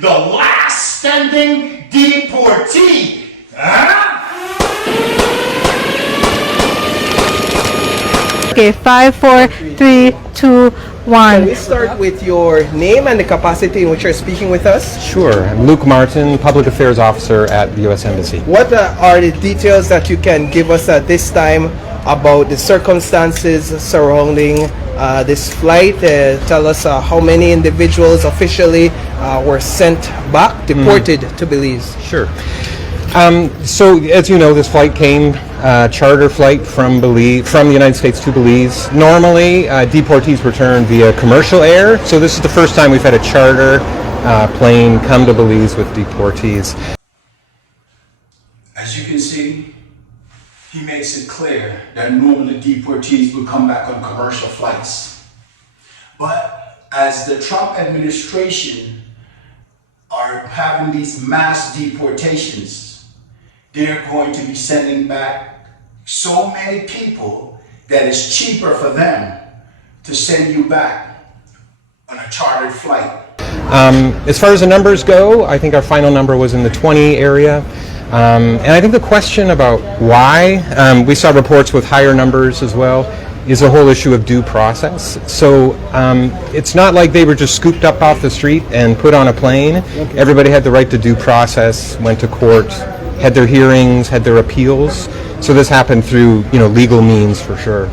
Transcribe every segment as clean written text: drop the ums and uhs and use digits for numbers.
The last standing deportee. Huh? Okay, 5, 4, 3, 2, 1. Can we start with your name and the capacity in which you're speaking with us? Sure. I'm Luke Martin, Public Affairs Officer at the U.S. Embassy. What are the details that you can give us at this time about the circumstances surrounding this flight? Tell us how many individuals officially were sent back, deported to Belize. Sure. So, as you know, this flight came, charter flight from the United States to Belize. Normally, deportees return via commercial air, so this is the first time we've had a charter plane come to Belize with deportees. As you can see, he makes it clear that normally deportees would come back on commercial flights. But as the Trump administration are having these mass deportations, they're going to be sending back so many people that it's cheaper for them to send you back on a chartered flight. As far as the numbers go, I think our final number was in the 20 area. And I think the question about why, we saw reports with higher numbers as well, is a whole issue of due process. So it's not like they were just scooped up off the street and put on a plane. Okay. Everybody had the right to due process, went to court, had their hearings, had their appeals. So this happened through, legal means for sure.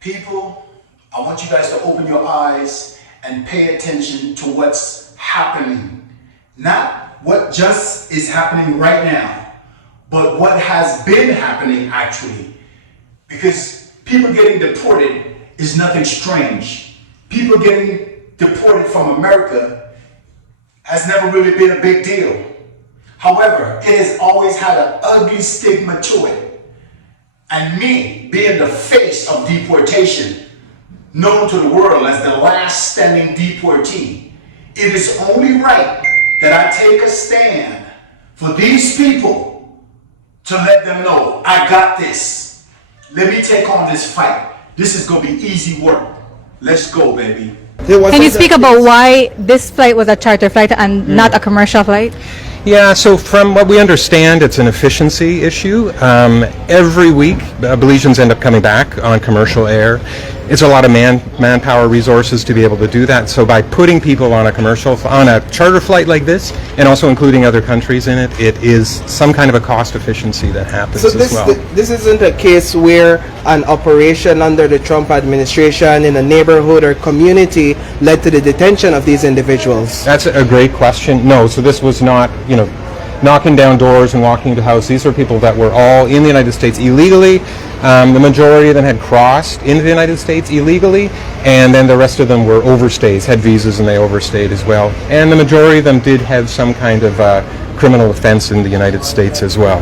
People, I want you guys to open your eyes and pay attention to what's happening. Not what just is happening right now, but what has been happening actually. Because people getting deported is nothing strange. People getting deported from America has never really been a big deal. However, it has always had an ugly stigma to it. And me, being the face of deportation, known to the world as the last standing deportee, it is only right that I take a stand for these people to let them know, I got this. Let me take on this fight. This is going to be easy work. Let's go, baby. Can you speak about why this flight was a charter flight and not a commercial flight? Yeah, so from what we understand, it's an efficiency issue. Every week, Belizeans end up coming back on commercial air. It's a lot of manpower resources to be able to do that. So by putting people on a charter flight like this, and also including other countries in it, it is some kind of a cost efficiency that happens as well. This isn't a case where an operation under the Trump administration in a neighborhood or community led to the detention of these individuals. That's a great question. No, so this was not, knocking down doors and walking into houses. These were people that were all in the United States illegally. The majority of them had crossed into the United States illegally, and then the rest of them were overstays, had visas and they overstayed as well. And the majority of them did have some kind of criminal offense in the United States as well.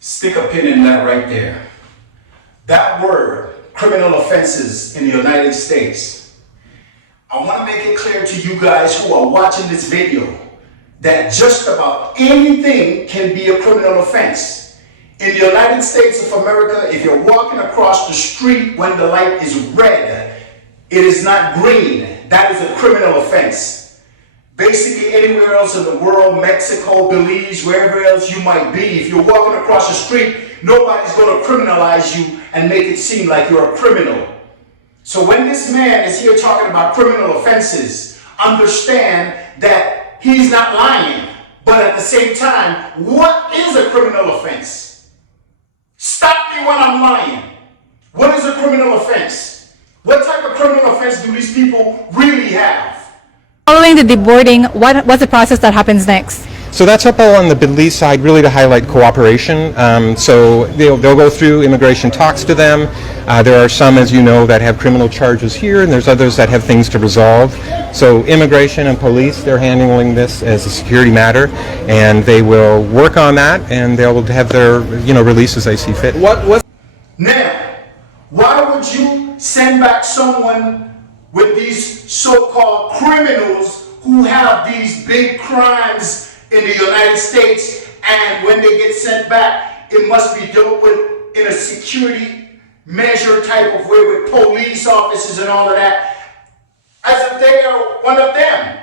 Stick a pin in that right there. That word, criminal offenses in the United States. I want to make it clear to you guys who are watching this video that just about anything can be a criminal offense. In the United States of America, if you're walking across the street when the light is red, it is not green. That is a criminal offense. Basically, anywhere else in the world, Mexico, Belize, wherever else you might be, if you're walking across the street, nobody's going to criminalize you and make it seem like you're a criminal. So when this man is here talking about criminal offenses, understand that he's not lying, but at the same time, what is a criminal offense? Stop me when I'm lying. What is a criminal offense? What type of criminal offense do these people really have? Following the deboarding, what's the process that happens next? So that's up all on the Belize side, really to highlight cooperation. So they'll go through immigration talks to them. There are some, as you know, that have criminal charges here, and there's others that have things to resolve. So immigration and police, they're handling this as a security matter, and they will work on that, and they'll have their release as they see fit. Now, why would you send back someone with these so-called criminals who have these big crimes in the United States, and when they get sent back, it must be dealt with in a security measure type of way with police officers and all of that, as if they are one of them?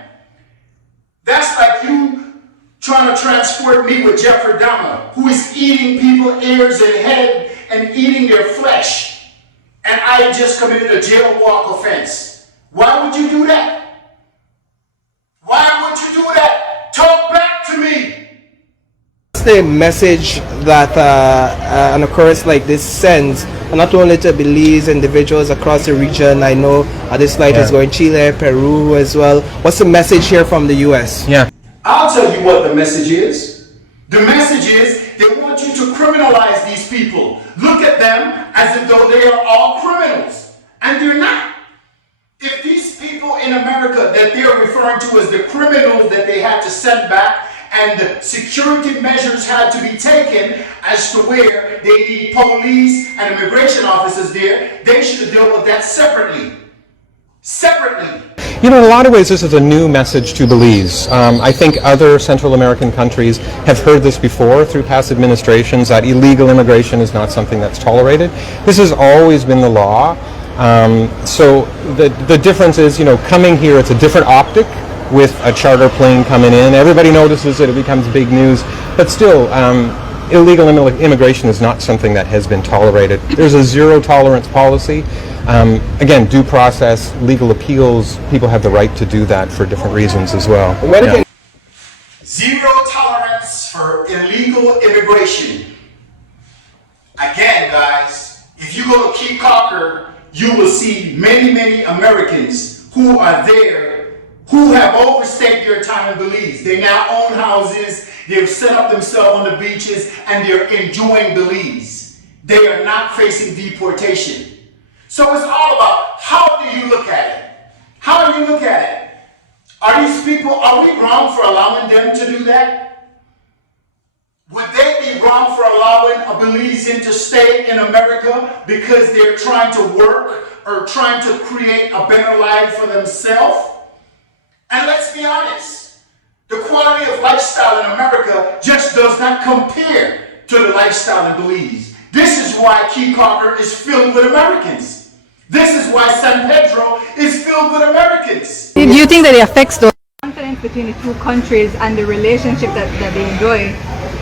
trying to transport me with Jeffrey Dahmer, who is eating people's ears and head and eating their flesh, and I just committed a jail walk offense. Why would you do that? Why would you do that? Talk back to me. What's the message that an occurrence like this sends, not only to Belize individuals across the region? I know this flight is going Chile, Peru as well. What's the message here from the U.S.? Yeah. I'll tell you what the message is. The message is they want you to criminalize these people. Look at them as if though they are all criminals. And they're not. If these people in America that they're referring to as the criminals that they had to send back, and the security measures had to be taken as to where they need police and immigration officers there, they should have dealt with that separately. Separately. You know, in a lot of ways, this is a new message to Belize. I think other Central American countries have heard this before through past administrations, that illegal immigration is not something that's tolerated. This has always been the law. So the difference is, you know, coming here, it's a different optic with a charter plane coming in. Everybody notices it becomes big news. But still, illegal immigration is not something that has been tolerated. There's a zero tolerance policy. Again, due process, legal appeals, people have the right to do that for different reasons as well. Yeah. Zero tolerance for illegal immigration. Again, guys, if you go to Cape Cocker, you will see many, many Americans who are there who have overstayed their time in Belize. They now own houses, they've set up themselves on the beaches, and they're enjoying Belize. They are not facing deportation. So it's all about how do you look at it? How do you look at it? Are these people, are we wrong for allowing them to do that? Would they be wrong for allowing a Belizean to stay in America because they're trying to work or trying to create a better life for themselves? And let's be honest, the quality of lifestyle in America just does not compare to the lifestyle in Belize. This is why Cape Cocker is filled with Americans. This is why San Pedro is filled with Americans. Do you think that it affects the confidence between the two countries and the relationship that they enjoy?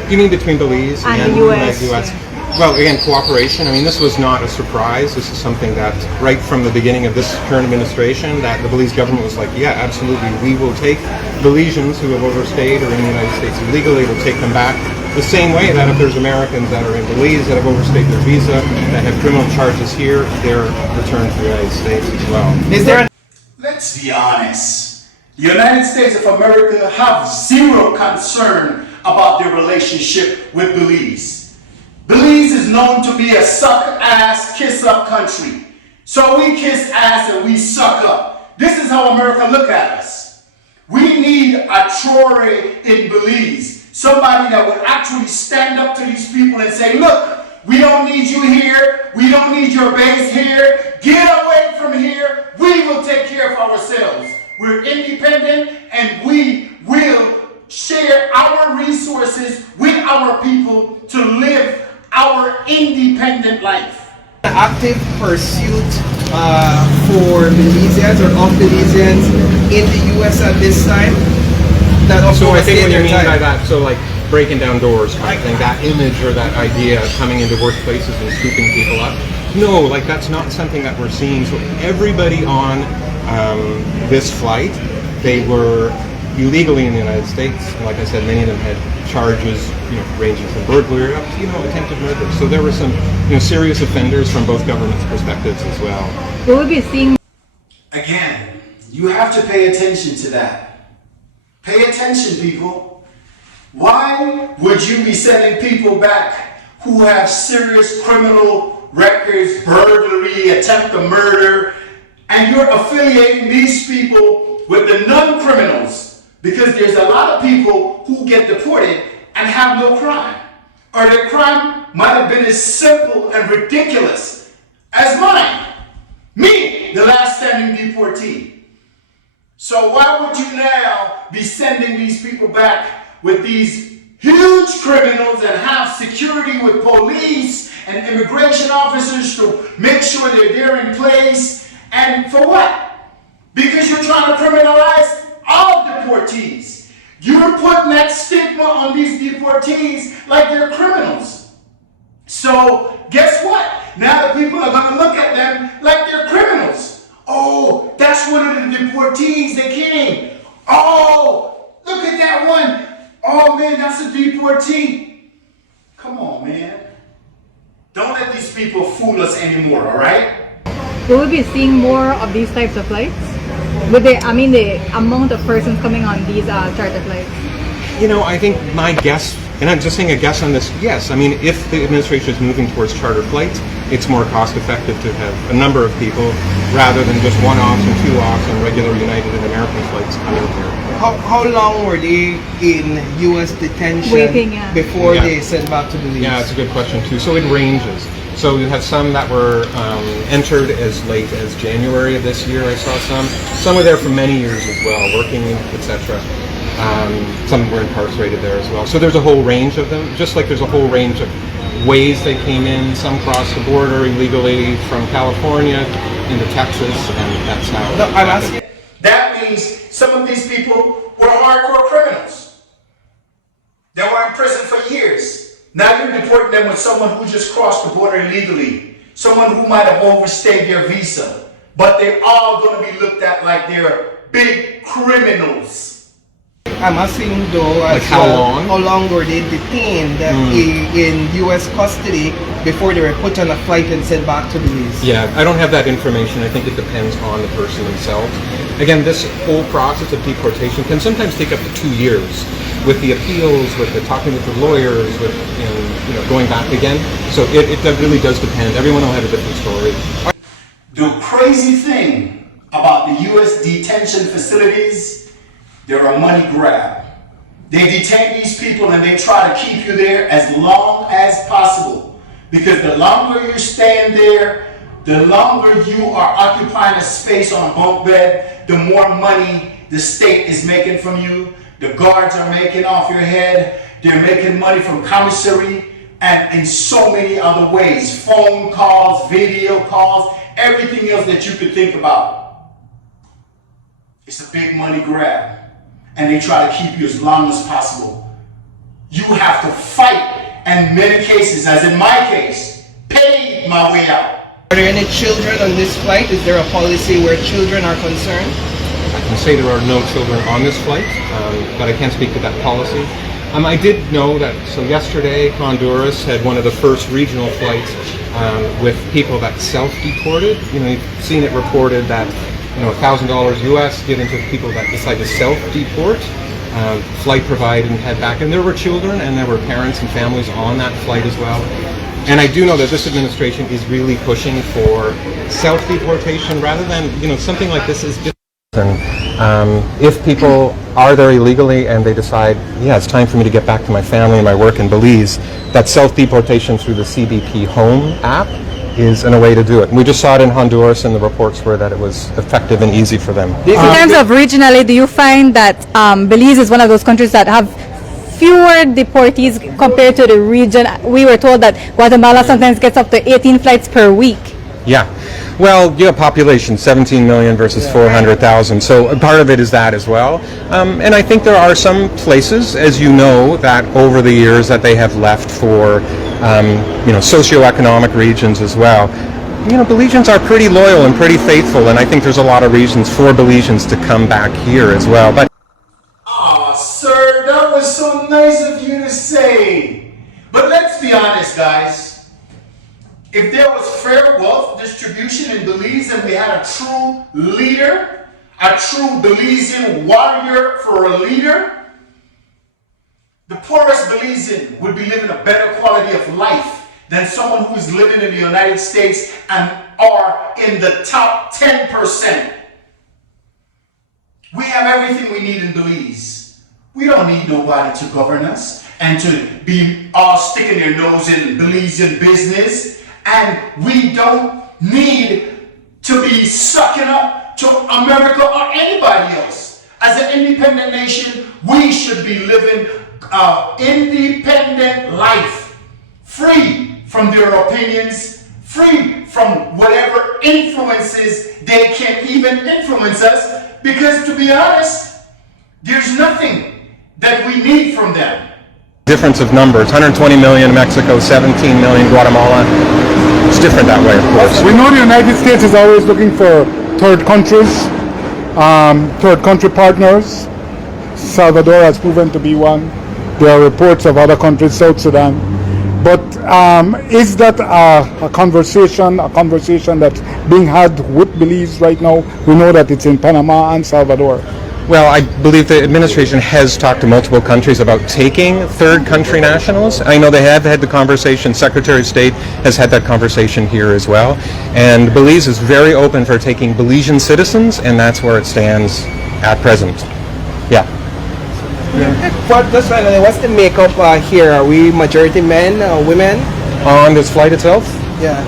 You mean between Belize and the US? Yeah. Well, again, cooperation. I mean, this was not a surprise. This is something that, right from the beginning of this current administration, that the Belize government was like, yeah, absolutely, we will take Belizeans who have overstayed or in the United States illegally, we'll take them back. The same way that if there's Americans that are in Belize that have overstayed their visa, that have criminal charges here, they're returned to the United States as well. Is there Let's be honest. The United States of America have zero concern about their relationship with Belize. Belize is known to be a suck ass, kiss up country. So we kiss ass and we suck up. This is how America look at us. We need a Troy in Belize. Somebody that would actually stand up to these people and say, look, we don't need you here. We don't need your base here. Get away from here. We will take care of ourselves. We're independent and we will share our resources with our people to live our independent life. active pursuit for Belizeans or of Belizeans in the U.S. at this time? So I think what you mean by that, so like breaking down doors kind of thing, that image or that idea of coming into workplaces and scooping people up. No, like that's not something that we're seeing. So everybody on this flight, they were illegally in the United States. And like I said, many of them had charges, ranging from burglary up to, attempted murder. So there were some, serious offenders from both governments' perspectives as well. Will we be seeing? Again, you have to pay attention to that. Pay attention, people. Why would you be sending people back who have serious criminal records, burglary, attempted murder, and you're affiliating these people with the non-criminals? Because there's a lot of people who get deported and have no crime. Or their crime might have been as simple and ridiculous as mine. Me, the last standing deportee. So why would you now be sending these people back with these huge criminals and have security with police and immigration officers to make sure they're there in place? And for what? Because you're trying to criminalize all deportees. You're putting that stigma on these deportees like they're criminals. So guess what? Now the people are going to look at them like they're criminals. Oh, that's one of the deportees that came. Oh, look at that one. Oh man, that's a deportee. Come on, man. Don't let these people fool us anymore, all right? Will we be seeing more of these types of flights? The amount of persons coming on these charter flights? You know, I think my guess, and I'm just saying a guess on this, yes. I mean, if the administration is moving towards charter flights, it's more cost effective to have a number of people rather than just one-offs and two-offs on regular United and American flights coming here. How long were they in U.S. detention Waiting, yeah. before Yeah. they sent back to Belize? Yeah, it's a good question too. So it ranges. So you have some that were entered as late as January of this year. I saw some. Some were there for many years as well, working, etc. Some were incarcerated there as well. So there's a whole range of them, just like there's a whole range of ways they came in. Some crossed the border illegally from California into Texas, and that's how. No, I'm asking. That means some of these people were hardcore criminals. They were in prison for years. Now you're deporting them with someone who just crossed the border illegally. Someone who might have overstayed their visa. But they're all going to be looked at like they're big criminals. I'm asking though, Like how long? How long were they detained in U.S. custody before they were put on a flight and sent back to Belize? Yeah, I don't have that information. I think it depends on the person themselves. Again, this whole process of deportation can sometimes take up to 2 years, with the appeals, with the talking with the lawyers, with going back again. So it really does depend. Everyone will have a different story. The crazy thing about the U.S. detention facilities, they're a money grab. They detain these people and they try to keep you there as long as possible. Because the longer you're staying there, the longer you are occupying a space on a bunk bed, the more money the state is making from you. The guards are making off your head. They're making money from commissary and in so many other ways. Phone calls, video calls, everything else that you could think about. It's a big money grab. And they try to keep you as long as possible. You have to fight, and in many cases, as in my case, pay my way out. Are there any children on this flight? Is there a policy where children are concerned? I can say there are no children on this flight, but I can't speak to that policy. I did know that, so yesterday Honduras had one of the first regional flights with people that self-deported. You've seen it reported that $1,000 US given to people that decide to self-deport, flight provided and head back. And there were children and there were parents and families on that flight as well. And I do know that this administration is really pushing for self-deportation rather than, something like this is just. And if people are there illegally and they decide, it's time for me to get back to my family and my work in Belize, that self-deportation through the CBP Home app is a way to do it. And we just saw it in Honduras, and the reports were that it was effective and easy for them. In terms of regionally, do you find that Belize is one of those countries that have fewer deportees compared to the region? We were told that Guatemala sometimes gets up to 18 flights per week. Yeah. Well, population, 17 million versus 400,000. So part of it is that as well. And I think there are some places, as you know, that over the years that they have left for, socioeconomic regions as well. Belizeans are pretty loyal and pretty faithful, and I think there's a lot of reasons for Belizeans to come back here as well. But Sir, that was so nice of you to say. But let's be honest, guys. If there was fair wealth distribution in Belize and we had a true leader, a true Belizean warrior for a leader, the poorest Belizean would be living a better quality of life than someone who is living in the United States and are in the top 10%. We have everything we need in Belize. We don't need nobody to govern us and to be all sticking their nose in Belizean business. And we don't need to be sucking up to America or anybody else. As an independent nation, we should be living an independent life, free from their opinions, free from whatever influences they can even influence us. Because to be honest, there's nothing that we need from them. Difference of numbers, 120 million Mexico, 17 million Guatemala. It's different that way, of course. We know the United States is always looking for third countries, third country partners. Salvador has proven to be one. There are reports of other countries, South Sudan. But is that a conversation that's being had with Belize right now? We know that it's in Panama and Salvador. Well, I believe the administration has talked to multiple countries about taking third country nationals. I know they have had the conversation. Secretary of State has had that conversation here as well. And Belize is very open for taking Belizean citizens, and that's where it stands at present. Yeah. Just finally, what's the makeup here? Are we majority men or women? On this flight itself? Yeah.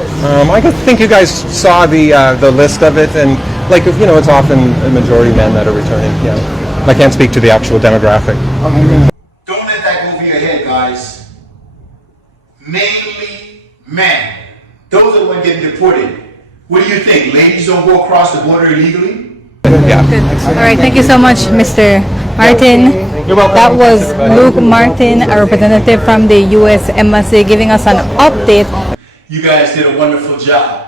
I think you guys saw the list of it, and like, you know, it's often a majority men that are returning. Yeah. I can't speak to the actual demographic. Don't let that go over your head, guys. Mainly men. Those are the ones getting deported. What do you think? Ladies don't go across the border illegally? Yeah. Good. All right. Thank you so much, Mr. Martin. You're welcome. That was Luke Martin, a representative from the U.S. Embassy, giving us an update. You guys did a wonderful job.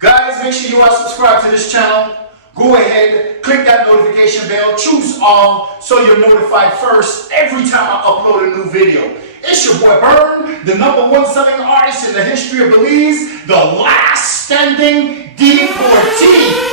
Guys, make sure you are subscribed to this channel. Go ahead, click that notification bell, choose all so you're notified first every time I upload a new video. It's your boy Berne, the #1 selling artist in the history of Belize, the last standing deportee.